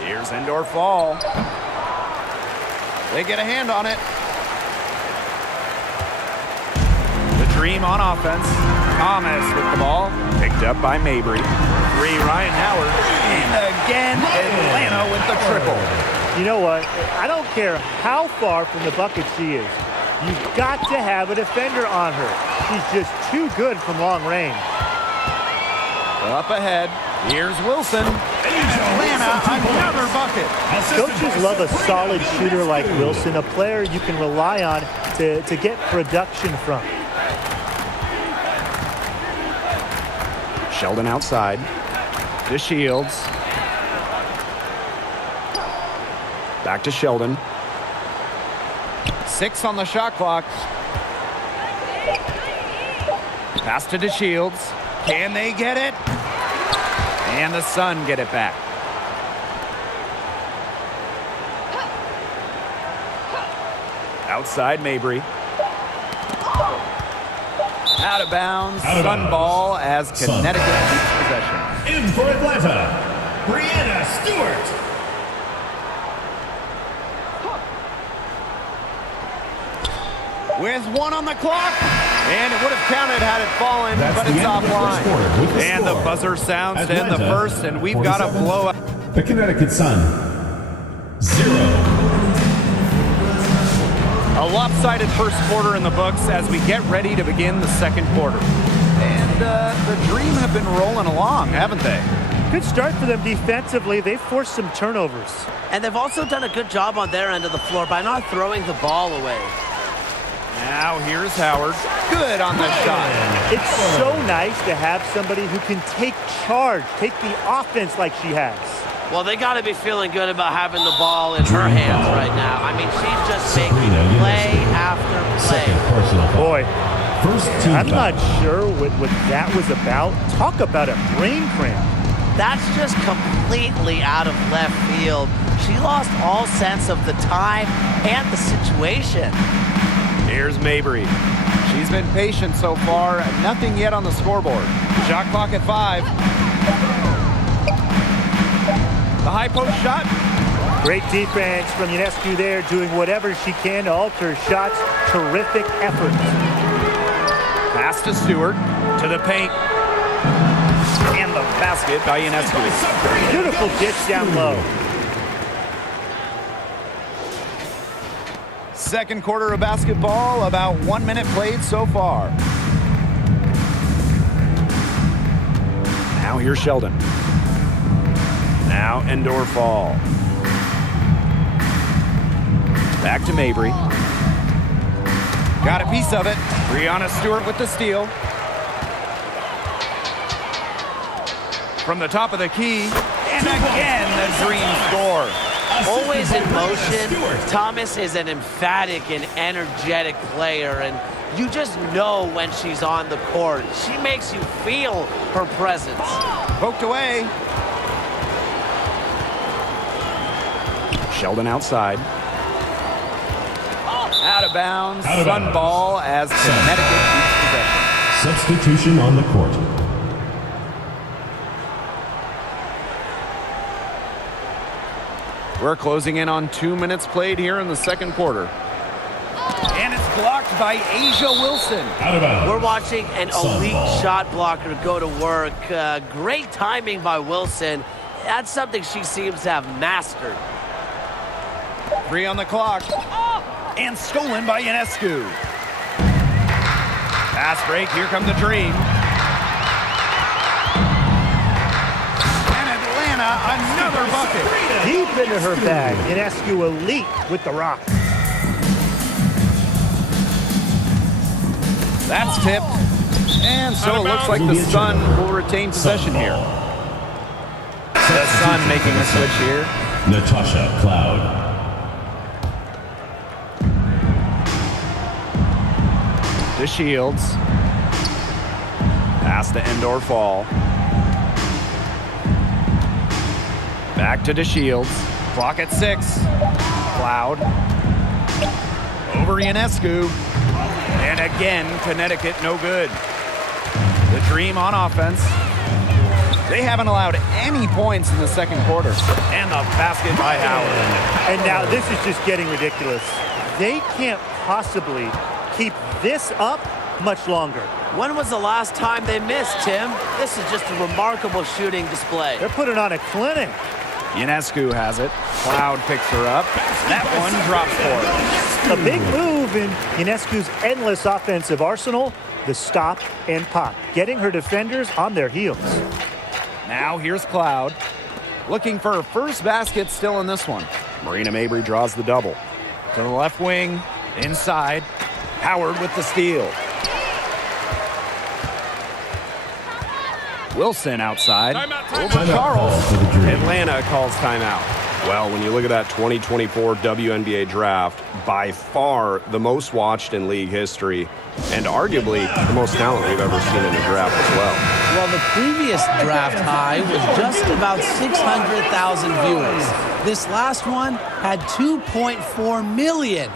Here's Endor Fall. They get a hand on it. The Dream on offense. Thomas with the ball. Picked up by Mabry. 3, Ryan Howard. And again, Atlanta with the triple. You know what? I don't care how far from the bucket she is. You've got to have a defender on her. She's just too good from long range. Up ahead. Here's Wilson. Atlanta, another bucket. Coaches love a solid shooter like Wilson, a player you can rely on to get production from. Sheldon outside. To Shields. Back to Sheldon. 6 on the shot clock. Pass to DeShields. Can they get it? And the Sun get it back. Outside Mabry. Out of bounds. Sun ball as Connecticut keeps possession. In for Atlanta, Breanna Stewart. With 1 on the clock. And it would have counted had it fallen, but it's offline. And the buzzer sounds to end the first, and we've got a blowout. The Connecticut Sun, 0. A lopsided first quarter in the books as we get ready to begin the second quarter. And the Dream have been rolling along, haven't they? Good start for them defensively. They've forced some turnovers. And they've also done a good job on their end of the floor by not throwing the ball away. Now here's Howard. Good on the shot. It's so nice to have somebody who can take charge, take the offense like she has. Well, they got to be feeling good about having the ball in her hands right now. I mean, she's just making play after play. Boy, First team I'm foul. not sure what that was about. Talk about a brain cramp. That's just completely out of left field. She lost all sense of the time and the situation. Here's Mabry. She's been patient so far. Nothing yet on the scoreboard. Shot clock at 5. The high post shot. Great defense from Ionescu there, doing whatever she can to alter shots. Terrific effort. Pass to Stewart. To the paint. And the basket by Ionescu. Beautiful dish down low. Second quarter of basketball, about 1 minute played so far. Now here's Sheldon. Now Endor Fall. Back to Mabry. Got a piece of it. Breanna Stewart with the steal. From the top of the key. And again, the Dream score. Always in motion. Thomas is an emphatic and energetic player, and you just know when she's on the court. She makes you feel her presence. Poked away. Sheldon outside. Out of bounds. Out of Sun bounds. ball as Connecticut keeps possession. Substitution on the court. We're closing in on 2 minutes played here in the second quarter. And it's blocked by Asia Wilson. Out of bounds. We're watching an Sun elite ball. shot blocker go to work. Great timing by Wilson. That's something she seems to have mastered. 3 on the clock. And stolen by Ionescu. Pass break. Here come the Dream. And Atlanta, another bucket. Deep into her bag. Ionescu elite with the rock. That's tipped. And so it looks like the Sun will retain possession here. The Sun making a switch here. Natasha Cloud. To Shields. Pass to Endor Fall. Back to DeShields. Clock at 6. Cloud. Over Ionescu. And again, Connecticut no good. The Dream on offense. They haven't allowed any points in the second quarter. And the basket by Howard. And now this is just getting ridiculous. They can't possibly keep this up much longer. When was the last time they missed, Tim? This is just a remarkable shooting display. They're putting on a clinic. Ionescu has it. Cloud picks her up. That one drops for her. A big move in Ionescu's endless offensive arsenal, the stop and pop, getting her defenders on their heels. Now here's Cloud. Looking for her first basket still in this one. Marina Mabrey draws the double. To the left wing, inside. Howard with the steal. Wilson outside. Over Charles. For the Dream. Atlanta calls timeout. Well, when you look at that 2024 WNBA draft, by far the most watched in league history, and arguably the most talent we've ever seen in a draft as well. Well, the previous draft high was just about 600,000 viewers. This last one had 2.4 million,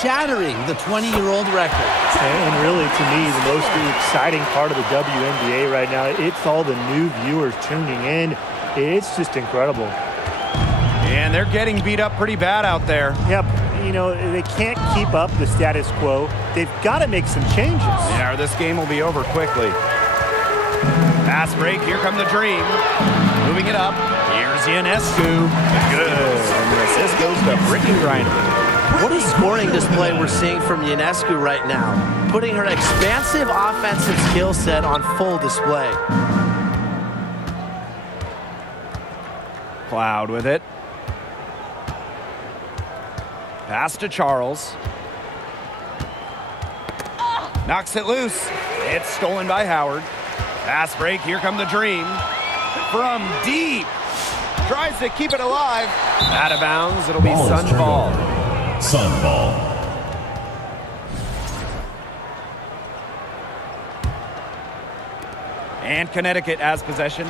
shattering the 20-year-old record. And really, to me, the most exciting part of the WNBA right now, it's all the new viewers tuning in. It's just incredible. And they're getting beat up pretty bad out there. Yep, you know, they can't keep up the status quo. They've got to make some changes. Yeah, or this game will be over quickly. Pass break, here come the Dream. Moving it up, here's Ionescu. Good. And the assist goes to Brittany Griner. What a scoring display we're seeing from Ionescu right now, putting her expansive offensive skill set on full display. Cloud with it. Pass to Charles. Knocks it loose. It's stolen by Howard. Pass break, here come the Dream. From deep. Tries to keep it alive. Out of bounds, it'll be Ball is Sun turned ball. over. Sun ball. And Connecticut has possession.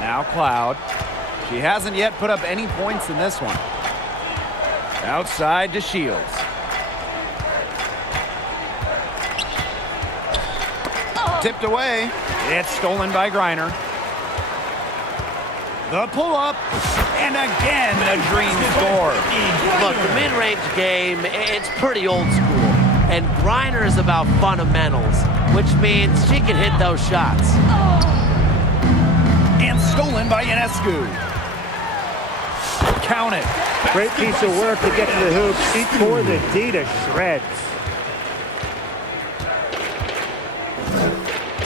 Now Cloud. She hasn't yet put up any points in this one. Outside to Shields. Tipped away. It's stolen by Griner. The pull-up. And again, the Dream score. Look, the mid-range game, it's pretty old school. And Griner is about fundamentals, which means she can hit those shots. And stolen by Ionescu. Count it. Great piece of work to get to the hoop. She tore the D to shreds.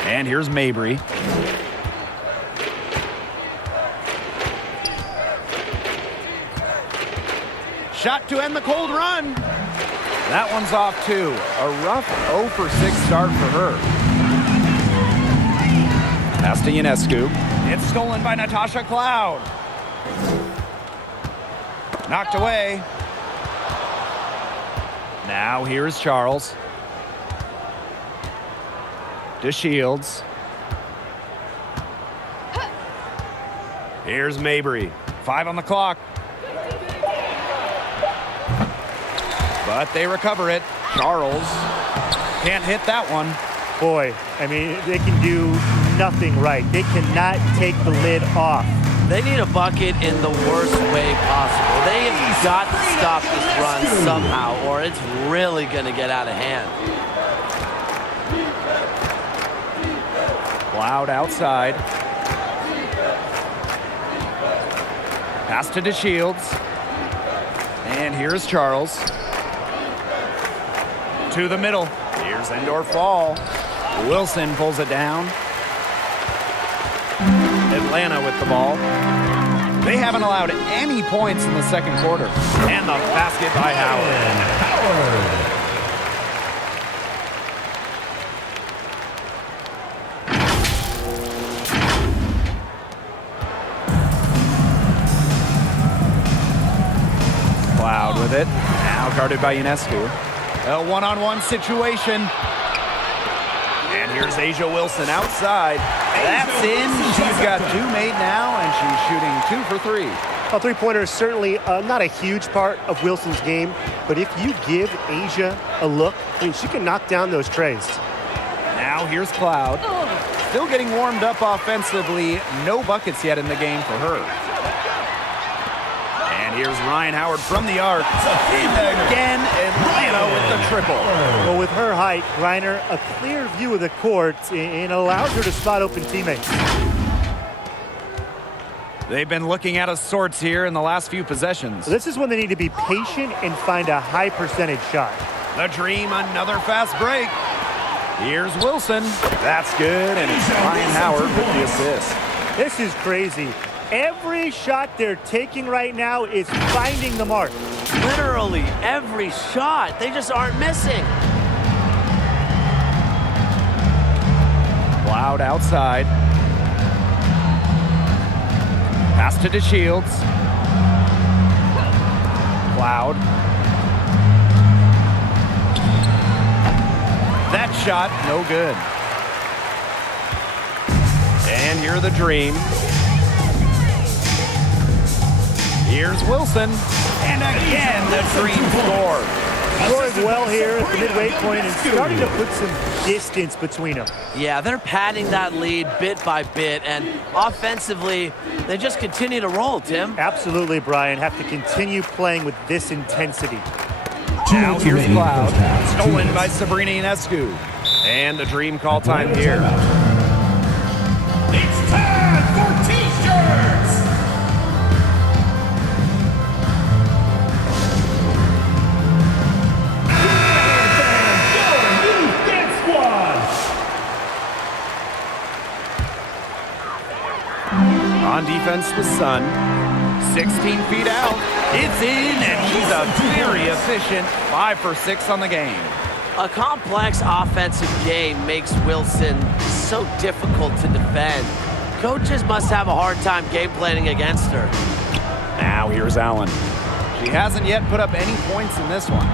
And here's Mabrey. Shot to end the cold run. That one's off too. A rough 0 for 6 start for her. Pass to Ionescu. It's stolen by Natasha Cloud. Knocked away. Now here's Charles. To Shields. Here's Mabrey. 5 on the clock. But they recover it. Charles can't hit that one. Boy, I mean, they can do nothing right. They cannot take the lid off. They need a bucket in the worst way possible. They have got to stop this run somehow, or it's really going to get out of hand. Cloud outside. Pass to DeShields. And here's Charles. To the middle. Here's Endor Fall. Wilson pulls it down. Atlanta with the ball. They haven't allowed any points in the second quarter. And the basket by Howard. Cloud with it. Now guarded by Ionescu. A one-on-one situation. And here's Asia Wilson outside. That's in. She's got 2 made now, and she's shooting 2 for 3. A three-pointer is certainly not a huge part of Wilson's game, but if you give Asia a look, I mean, she can knock down those trays. Now Now here's Cloud. Still getting warmed up offensively. No buckets yet in the game for her. And here's Ryan Howard from the arc. And again, Atlanta with the triple. Well, with her height, Griner, a clear view of the court and allows her to spot open teammates. They've been looking at assorts here in the last few possessions. This is when they need to be patient and find a high percentage shot. The Dream, another fast break. Here's Wilson. That's good, and it's Ryan Howard with the assist. This is crazy. Every shot they're taking right now is finding the mark. Literally every shot. They just aren't missing. Cloud outside. Pass to DeShields. Cloud. That shot, no good. And here's the Dream. Here's Wilson. And again, the Dream scored. Scoring well here at the midway point and starting to put some distance between them. Yeah, they're padding that lead bit by bit, and offensively, they just continue to roll, Tim. Absolutely, Brian. Have to continue playing with this intensity. Now here's Cloud. Stolen by Sabrina Ionescu. And the Dream call time here. It's time for T-shirts! On defense, the Sun. 16 feet out. It's in, and she's a very efficient 5 for 6 on the game. A complex offensive game makes Wilson so difficult to defend. Coaches must have a hard time game planning against her. Now here's Allen. She hasn't yet put up any points in this one.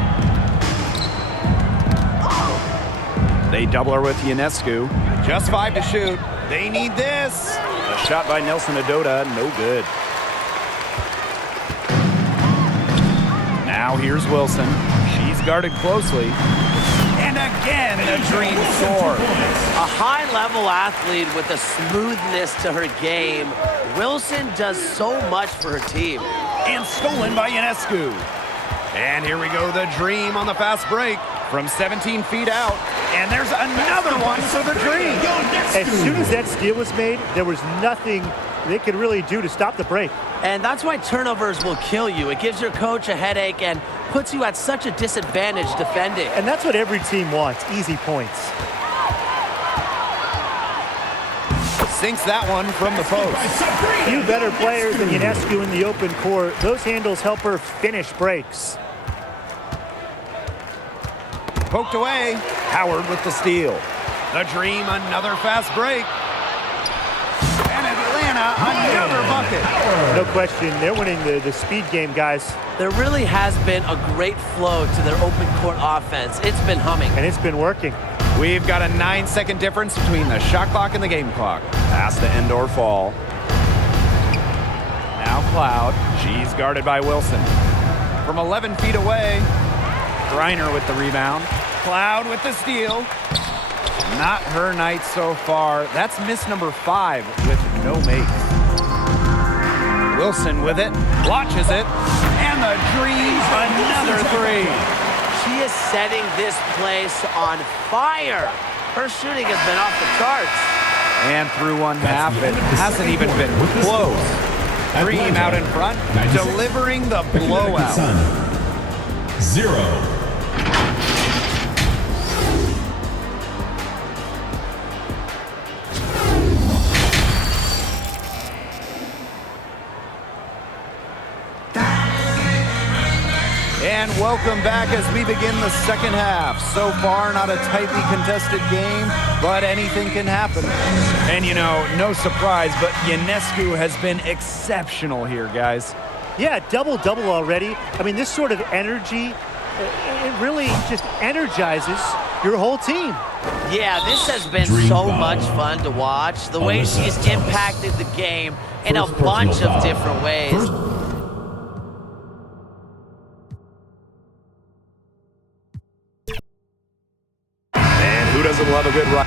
They double her with Ionescu. Just 5 to shoot. They need this. A shot by Nelson Adota, no good. Now here's Wilson. She's guarded closely. And again, the Dream scores. A high-level athlete with a smoothness to her game. Wilson does so much for her team. And stolen by Ionescu. And here we go, the Dream on the fast break from 17 feet out. And there's another one for the Dream. As soon as that steal was made, there was nothing they could really do to stop the break. And that's why turnovers will kill you. It gives your coach a headache and puts you at such a disadvantage defending. And that's what every team wants, easy points. Sinks that one from the post. Few better players than Ionescu in the open court. Those handles help her finish breaks. Poked away. Howard with the steal. The Dream, another fast break. And Atlanta, another bucket. No question, they're winning the speed game, guys. There really has been a great flow to their open court offense. It's been humming. And it's been working. We've got a 9-second difference between the shot clock and the game clock. Pass to end or fall. Now Cloud. She's guarded by Wilson. From 11 feet away, Griner with the rebound. Cloud with the steal. Not her night so far. That's miss number 5 with no makes. Wilson with it, launches it, and the Dream, another 3. She is setting this place on fire. Her shooting has been off the charts. And through one half, it hasn't even been close. Dream out in front, delivering the blowout. 0. And welcome back as we begin the second half. So far, not a tightly contested game, but anything can happen. And you know, no surprise, but Ionescu has been exceptional here, guys. Yeah, double-double already. I mean, this sort of energy, it really just energizes your whole team. Yeah, this has been Dream so foul. much fun to watch. The way Alyssa she's Thomas. impacted the game in a First bunch personal of foul. different ways. First And who doesn't love a good run?